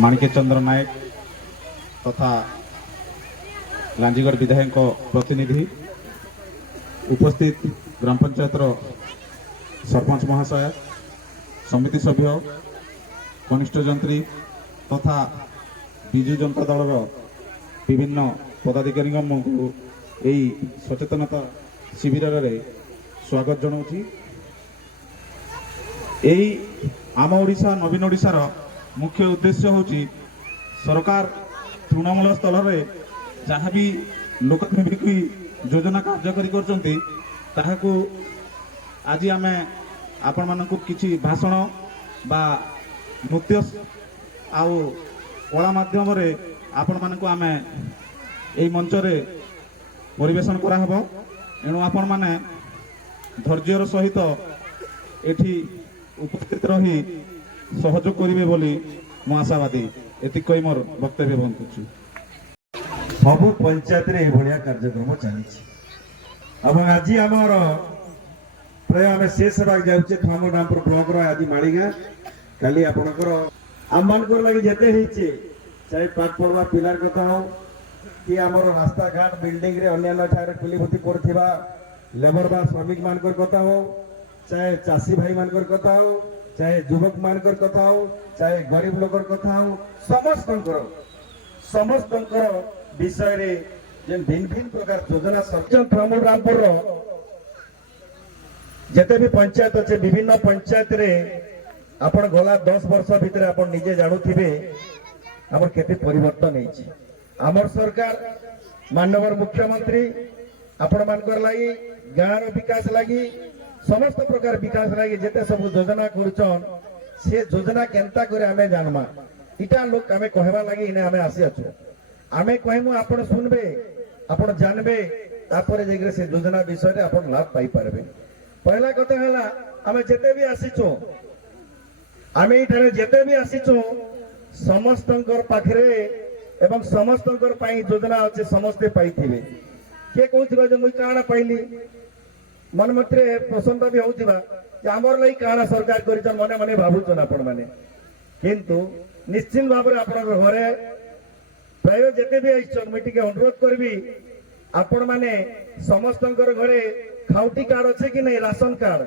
माणिके चंद्र नायक तथा लांजीगढ़ विधायक प्रतिनिधि उपस्थित ग्राम पंचायत सरपंच महाशय समिति सभ्य कनिष्ठ जंत्री तथा विजु जनता दल विभिन्न पदाधिकारी यही सचेतनता शिविर रे स्वागत जनाऊँ। यही आम ओडिशा नवीन ओडिशार मुख्य उद्देश्य होची सरकार तृणमूल स्तर में जहाँ भी लोकभिमुखी योजना कार्यकारी करको आज आम आपण मानक किसी भाषण बा नृत्य आउ कला माध्यम आपण मानक आम यही मंच रे परिवेशन कराहब। एणु आपण माने धैर्यर सहित एठी उपस्थित रही सहयोग करेंगे बोली मु आशावादी एतिक कही मोर वक्तव्य बंद कर। सबु पंचायत रे भलिया कार्यक्रम चली आज आमर प्राय आम शेष भाग जाऊे थमरामपुर ब्लॉक आज मालीगा काली आपणकर आम मान लगे जिते होचे चाहे पाठ पढ़वा पिलार कथा हो कि आमर रास्ता घाट बिल्डिंग रे अन्य ठारे पिलीभूति करथिबा लेबर बा श्रमिक मान कथा हो चाहे चाषी भाई मान कथा हो चाहे युवक मान कथा हो चाहे गरीब लोकर कथा हो समस्त विषय रे जेन भिन्न भिन्न प्रकार योजना सरकार थमरामपुर जिते भी पंचायत अच्छे विभिन्न पंचायत रे आपण गला 10 वर्ष भितर आपण निजे जानुथिबे हमर केते परिवर्तन होईछि। आमर सरकार माननीय मुख्यमंत्री आपण मानकर लागि गाँव विकास लागि समस्त प्रकार विकास लगे जिते सब योजना करुचन से योजना केनता करे आमे जानमा इटा लोक आमे कहबा लगी इने आमे आसी अछु आमे कहमु आपण सुनबे आपण जानबे तापर जेगरे से योजना विषय रे आपण लाभ पाई परबे। पहला कथा हला आमे जेते भी आसीचो आमे इठारे जेते भी आसीचो समस्तंकर पाखरे एवं समस्तंकर पाई योजना अछि समस्ते पाइथिबे के कहउथिबा जे मुई काना पाइली मन मते पसंद भी होउथिबा जे हमर लई काना सरकार करिछन मने मने भाबुछन आपण माने किंतु निश्चित भाव रे आपण घरे प्राय जेते भी आइछन मैं टिके अनुरोध करबी आपण माने समस्तंकर घरे खाउटी कार्ड अछि कि नै राशन कार्ड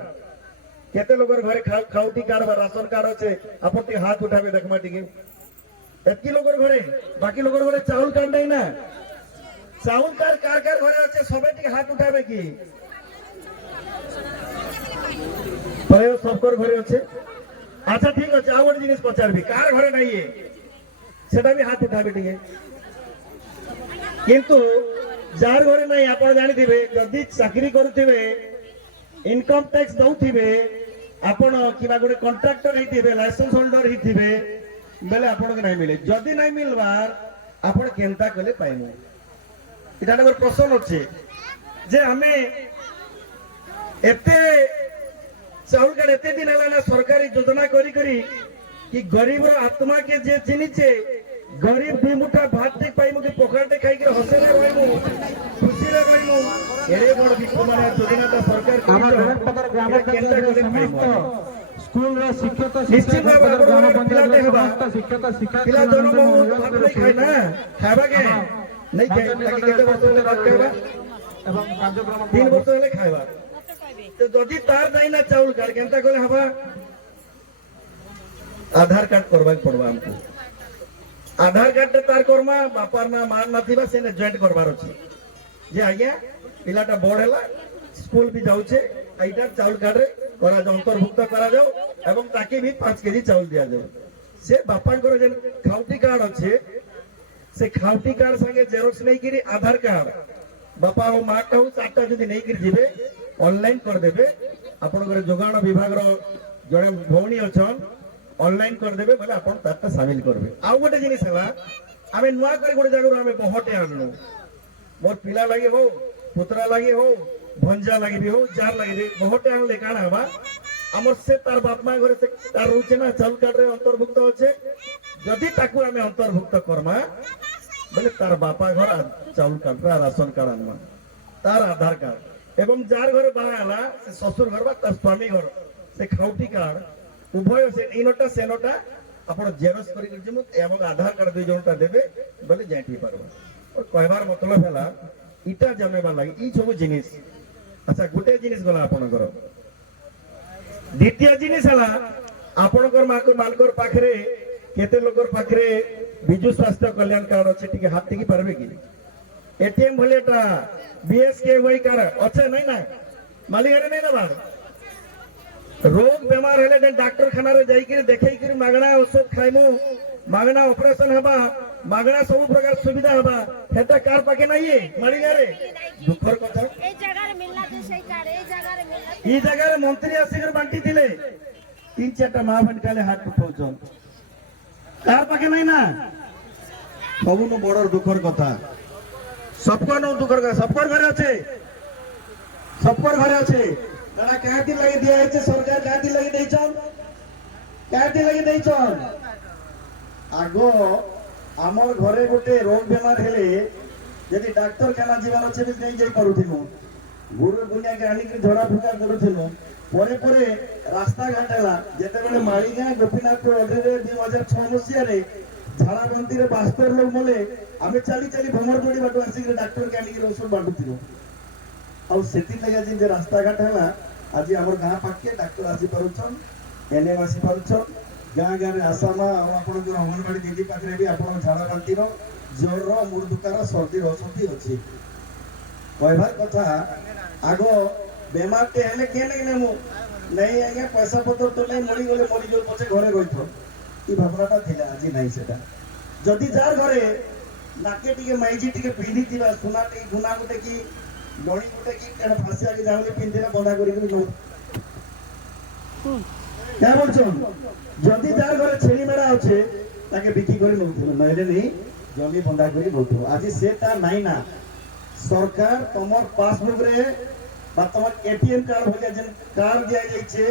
केते लोगर घरे खाउटी कार्ड बा राशन कार्ड अछि आपण टी हाथ उठाबे देखमा टिके एकी लोगर घरे बाकी लोगर घरे चाउल कार्ड नै ना चाउल कार्ड कार कार घरे अछि सबे टिके हाथ उठाबे की प्राय सबकर घरे अच्छे। अच्छा ठीक अच्छे आ गोटे जिनिस पचारबी कार घरे नहीं है सेटा भी हाथ उठाबे टिके किंतु जार घरे नहीं आपण जानिथिबे जदी चाकरी करूथिबे इनकम टैक्स दउथिबे आपण किबा गोटे कॉन्ट्रैक्टर हिथिबे लाइसेंस होल्डर हिथिबे बेले आपण के नहीं मिले जदी नहीं मिलबार आपण केनता कले पाइमु इटा नगर प्रश्न अच्छे जे हमें एते चाउल कार्ड एते दिन है सरकारी योजना करी करी कि गरीब आत्मा के जे चिन्हिचे गरीब दी मुठा भात टे पाइमु कि पखाटे खाई के हसे रे रहमु खुशी रे रहमु एरे बड़ विको माने योजना तो सरकार पदर ग्राम पंचायत समस्त स्कूल रे शिक्षक निश्चित भाव ग्राम पंचायत हेबा शिक्षक शिक्षा पिला दोनो भात नहीं खाई ना खाबा के नहीं खाई ताकि केते वर्ष ले बात करबा एवं कार्यक्रम 3 वर्ष ले खाइबा तो जदि तार नहीं ना चाउल कार्ड केनता कले हबा आधार कार्ड करबा पड़बा हमको आधार कार्ड तार करमा बापार ना मान नथिबा सेने जॉइंट करबार अछि जे आज्ञा पिलाटा बड़ हैला स्कूल भी जाउछे आइटा चाउल कार्ड रे करा जाउ अंतर्भुक्त करा जाउ एवं ताके भी 5 केजी चाउल दिया जाउ से बापांकर जे खाउटी कार्ड अछि से खाउटी कार्ड संगे जेरोक्स नहीं करी आधार कार्ड बापा हो माटा हो चारटा जदि नहीं करी दिबे ऑनलाइन कर देबे आपन जोगाण विभाग रो जड़े भौणी अछन ऑनलाइन कर देबे बोले आपन ताता शामिल करबे। आउ गोटे जिनिस हला आमे नुआ करे गोटे जगह आमे बहटे आनलो मोर पिला लागे हो पुत्रा लागे हो भंजा लागे भी हो जार लागे भी बहटे आनले काना हबा हमर से तार बाप मां घरे से तार रुचे ना चाउल कार्ड रे अंतर्भुक्त होचे जदि ताकू आमे अंतर्भुक्त करमा बोले तार बापा घर चाउल कार्ड राशन कार्ड आनमा तार आधार कार्ड एवं जार घर बाहा से ससुर घर तार स्वामी घर से खाउटी कार्ड उभय से इनटा सेनटा ଆପଣ ଜେରକ୍ସ କରିକି ଯିବୁ ଏବଂ ଆଧାର କାର୍ଡ 2 ଜଣଟା ଦେବେ ବୋଲେ ଯାଇଠି ପାରବା। କହିବାର ମତଲବ ହେଲା ଇଟା ଜମେଇବା ଲାଗି ଇ ସବୁ ଜିନିଷ। ଆଚ୍ଛା ଗୋଟେ ଜିନିଷ ଗଲା ଆପଣଙ୍କର। ଦ୍ୱିତୀୟ ଜିନିଷ ହେଲା ଆପଣଙ୍କର ମାନଙ୍କର ପାଖରେ କେତେ ଲୋକର ପାଖରେ ବିଜୁ ସ୍ୱାସ୍ଥ୍ୟ କଲ୍ୟାଣ କାର୍ଡ ଅଛି ଟିକେ ହାତ ଟେକି ପାରବେ କି? एटीएम भलेटा बीएसके वही कार्ड अच्छे नहीं ना मालिक नहीं ना बार रोग बेमार हेले डॉक्टर खाना रे जाई के देखै के मागणा औषध खाइमु मागणा ऑपरेशन हबा मागणा सब प्रकार सुविधा हबा हेता कार पाके नहीं है मालिक रे दुखर कथा ए जगह रे मिलना जे सही कार्ड ए जगह रे मिलना ई जगह रे मंत्री आसी कर बांटी दिले 3-4टा मां बन काले हाथ उठाउछन कार पाके नहीं ना सबनु बड़ दुखर कथा सबको नो दुखर का सबकर घरे আছে सबकर घरे আছে তারা কাটি লাগি দিয়া আছে সরকার কাটি লাগি দেইছন কাটি লাগি দেইছন আগো আমার ঘরে গোটে রোগ বেমার হেলে যদি ডাক্তার খানা জীবন আছে বি নাই যাই পারুথিনু গুরু দুনিয়া কে আনি কি ঝড়া ফুকা করুথিনু পরে পরে রাস্তা ঘাট হেলা যেতেবেলে মালিগাঁ গোপীনাথপুর অধীরে 2006 মସିହାରେ ଝାଡ଼ା ବାନ୍ତିରେ 72 ଲୋକ ମଲେ ଆମେ ଚାଲି ଚାଲି ଭ୍ରମଣ ଯୋଡ଼ି ବାଟୁ ଆସିକି ଡାକ୍ତର କେ ଆଣିକି ଔଷଧ ବାଣ୍ଟୁଥିଲୁ ଆଉ ସେଥିଲାଗି ଆଜି ଯେ ରାସ୍ତାଘାଟ ହେଲା ଆଜି ଆମର ଗାଁ ପାଖେ ଡାକ୍ତର ଆସି ପାରୁଛନ୍ ଏନଏମ ଆସି ପାରୁଛନ୍ ଗାଁ ଗାଁରେ ଆଶାମା ଆଉ ଆପଣଙ୍କର ଅଙ୍ଗନବାଡି ଦିଦି ପାଖରେ ବି ଆପଣ ଝାଡ଼ା ବାନ୍ତିର ଜ୍ୱର ମୁଣ୍ଡ ସର୍ଦ୍ଦିର ଔଷଧି ଅଛି କହିବାର କଥା ଆଗ ବେମାରଟେ ହେଲେ କେନ ନେମୁ ନାଇଁ ଆଜ୍ଞା ପଇସା ପତ୍ର ତ ନାଇଁ ମରିଗଲେ ମରିଯିବ ପଛେ ଘରେ ରହିଥ এই ভাবনাটা ଥିଲା ଆଜି ନାହିଁ ସେଟା ଯଦି ଯାର ଘରେ ନାକେ ଟିକେ ମାଇଜି ଟିକେ ପିନ୍ଧିଥିବା ସୁନା ଟିକେ ଗୁନା ଗୋଟେ କି ମଣି ଗୋଟେ କି କେଣ ଫାସିଆକି ଯାଉନି ପିନ୍ଧିଲେ ବନ୍ଧା କରିକି ନଉ क्या बोलछन যদি যার ঘরে ছেড়ি মেড়া আছে তাকে বিক্রি করে নউছিল নইলে নেই জমি বন্ধা করে নউছিল আজি সেটা নাই না সরকার তোমার পাসবুক রে বা তোমার এটিএম কার্ড ভলিয়া যেন কার্ড দিয়া যাইছে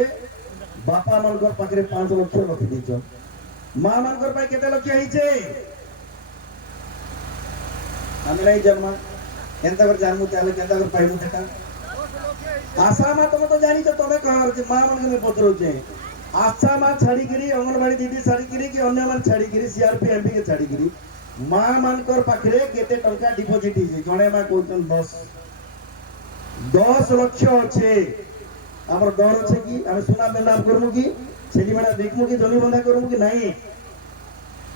বাপা মানকর পাখরে 5 লক্ষ রখি দিছ মা মানকর পাই কেতে লক্ষ হইছে আমি নাই জন্ম কেনতা করে জানমু তাহলে কেনতা করে পাইমু সেটা आशा माँ तुम तो जानी तो तुम्हें कहा माँ मन में पत्रोचे आशा माँ छाड़ी गिरी अंगनवाड़ी दीदी छाड़ी गिरी कि अन्य मान छाड़ी गिरी सीआरपी एमपी के छाड़ी गिरी माँ मानकर पाखरे केते टंका डिपोजिट हिजे जणे माँ कहउछन 10 लक्ष अच्छे हमर डर अच्छे कि हम सुना में नाम करमु कि छेली मेडा देखमु कि जमी बंधा करमु कि नहीं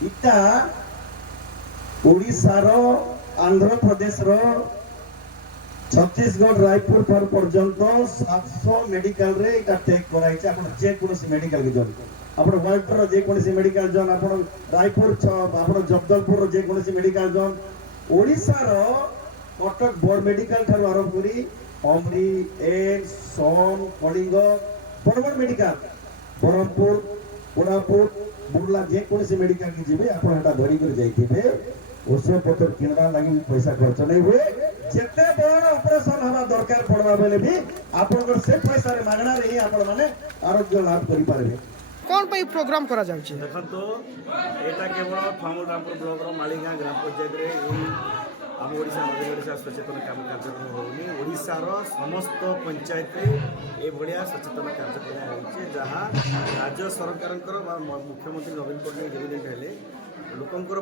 इटा ओडिसा रो आंध्र प्रदेश रो छत्तीसगढ़ रायपुर पर पर्यंत 700 मेडिकल रे इटा टेक कराइছে आपण जे कोनसी मेडिकल के जन आपण वाइपर रो जे कोनसी मेडिकल जन आपण रायपुर आपण जगदलपुर रो जे कोनसी मेडिकल जन ओडिसा रो कटक बड़ मेडिकल थारो आरंभ करी अमरी एम्स सोम कलिंग बड़ बड़ मेडिकल बरहमपुर कोल्हापुर बुर्ला जे कोनसी मेडिकल के जिबे आपण एटा धरी कर जाइथिबे ओसो पत्र किनडा लागि पैसा खर्च नहीं हुए जेते बड़ ऑपरेशन हवा दरकार पड़वा बेले भी आपनकर से पैसा रे मागणा रे आपण माने आरोग्य लाभ करि पारबे कौन पे प्रोग्राम करा जाउची देखो एटा केवल फामुलरामपुर ब्लॉक मालीगाँ ग्राम पंचायत रे आम ओडिशा मध्य ओडिशा सचेतन कार्यक्रम होनी ओडिशार समस्त पंचायत ए भलिया सचेतन कार्यक्रम होइछे जहाँ राज्य सरकार मुख्यमंत्री नवीन पट्टनायक जेमिति हेले लोकंकर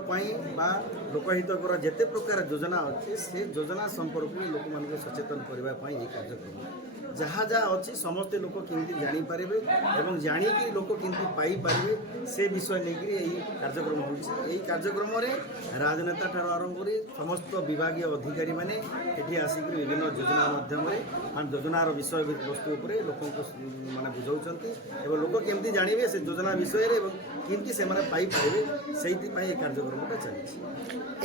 लोकहितकर जेते प्रकार योजना अच्छे से योजना संपर्क में लोक मान सचेतन करने कार्यक्रम जहाँ जहाँ अच्छी समस्ते लोक केमती जानीपारे और जाणिकी लोक केमती पाइपारे से विषय लेकिन यही कार्यक्रम होगी कार्यक्रम में राजनेता ठार आरंभ कर समस्त विभाग अधिकारी मैंने ये आसिक विभिन्न योजना मध्यम योजनार विषय वस्तु लोक मैंने बुझाऊँच लोक केमती जानवे से योजना विषय केमती से पाइपारे से कार्यक्रमटा चली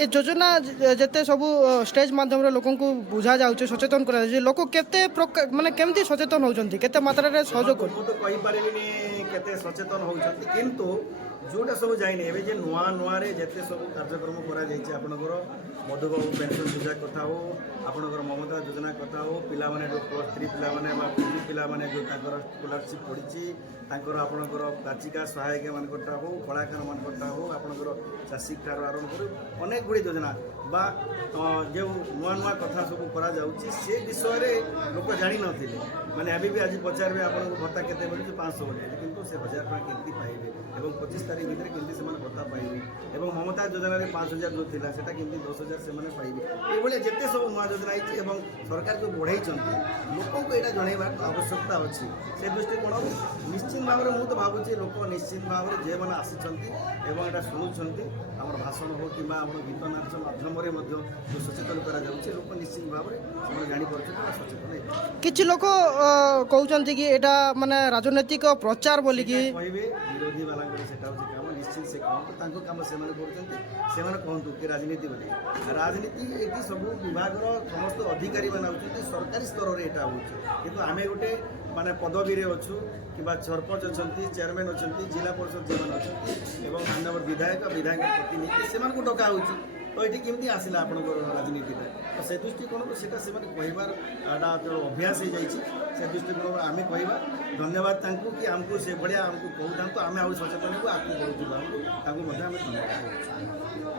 ए योजना जेते सब स्टेज माध्यम रे लोकन को बुझा जाउचे सचेतन करा जाउचे लोक केते माने केमती सचेतन होउचंती केते मात्रा रे सहयोग कर तो कहि पारेबिनी केते सचेतन होउचंती किंतु जोटा सब जाइने एबे जे नुआ नुआ रे जेते सब कार्यक्रम करा जाइছে आपनकर मधुबाबू पेंशन सुविधा कथा हो आपनकर ममता योजना कथा हो पिला माने जो +3 पिला माने बा पीजी पिला माने जो ताकर स्कॉलरशिप पड़िछि ताकर आपनकर प्राचिका सहायक मान कथा हो कलाकार मान कथा हो आपनकर चाषी ठार आरंभ कर अनेक गुडी योजना बा जो नुआ नुआ कथा सब करा जाउछि से विषय रे लोक जानि नथिले माने अभी भी आज पचारबे आपन भत्ता केते बोली 500 बोली किंतु से 1000 टका केमती पाइबे एवं 25 ତାରିଖ ଭିତରେ କେମିତି ସେମାନେ ଭତ୍ତା ପାଇବେ ଏବଂ ମମତା ଯୋଜନାରେ 5,000 ଯେଉଁ ଥିଲା ସେଟା କେମିତି 10,000 ସେମାନେ ପାଇବେ। ଏଇଭଳିଆ ଯେତେ ସବୁ ନୂଆ ଯୋଜନା ହେଇଛି ଏବଂ ସରକାର ଯେଉଁ ବଢ଼େଇଛନ୍ତି ଲୋକଙ୍କୁ ଏଇଟା ଜଣାଇବାର ଆବଶ୍ୟକତା ଅଛି। ସେ ଦୃଷ୍ଟିକୋଣରୁ ନିଶ୍ଚିତ ଭାବରେ ମୁଁ ତ ଭାବୁଛି ଲୋକ ନିଶ୍ଚିତ ଭାବରେ ଯେଉଁମାନେ ଆସିଛନ୍ତି ଏବଂ ଏଇଟା ଶୁଣୁଛନ୍ତି ଆମର ଭାଷଣ ହେଉ କିମ୍ବା ଆମର ଗୀତ ନାଚ ମାଧ୍ୟମରେ ମଧ୍ୟ ଯେଉଁ ସଚେତନ କରାଯାଉଛି ଲୋକ ନିଶ୍ଚିତ ଭାବରେ ସେମାନେ ଜାଣିପାରୁଛନ୍ତି ବା ସଚେତନ ହେଇଛନ୍ତି। କିଛି ଲୋକ କହୁଛନ୍ତି କି ଏଇଟା ମାନେ ରାଜନୈତିକ ପ୍ରଚାର ବୋଲିକି। କହିବେ ବିରୋଧୀ ବାଲାଙ୍କର ସେଟା ହେଉଛି କାମ। ନିଶ୍ଚିତ ସେ କହନ୍ତୁ, ତାଙ୍କ କାମ ସେମାନେ କରୁଛନ୍ତି, ସେମାନେ କହନ୍ତୁ କି ରାଜନୀତି ବୋଲି। ରାଜନୀତି ଏଠି ସବୁ ବିଭାଗର ସମସ୍ତ ଅଧିକାରୀମାନେ ହେଉଛନ୍ତି, ସରକାରୀ ସ୍ତରରେ ଏଇଟା ହେଉଛି। କିନ୍ତୁ ଆମେ ଗୋଟେ ମାନେ ପଦବୀରେ ଅଛୁ କିମ୍ବା ସରପଞ୍ଚ ଅଛନ୍ତି, ଚେୟାରମ୍ୟାନ୍ ଅଛନ୍ତି, ଜିଲ୍ଲା ପରିଷଦ ଯେଉଁମାନେ ଅଛନ୍ତି ଏବଂ ମାନ୍ୟବର ବିଧାୟକ ପ୍ରତିନିଧି ସେମାନଙ୍କୁ ଡକା ହେଉଛି। ତ ଏଠି କେମିତି ଆସିଲା ଆପଣଙ୍କର ରାଜନୀତିଟା? ତ ସେ ଦୃଷ୍ଟିକୋଣରୁ ସେଟା ସେମାନେ କହିବାର ଏଇଟା ଅଭ୍ୟାସ ହେଇଯାଇଛି। ସେ ଦୃଷ୍ଟିକୋଣରୁ ଆମେ କହିବା ଧନ୍ୟବାଦ ତାଙ୍କୁ କି ଆମକୁ ସେଭଳିଆ ଆମକୁ କହୁଥାନ୍ତୁ, ଆମେ ଆଉ ସଚେତନ ହେବୁ, ଆଗକୁ ବଢ଼ୁଥିବୁ, ତାଙ୍କୁ ମଧ୍ୟ ଆମେ ଧନ୍ୟବାଦ ଦେଉଛୁ।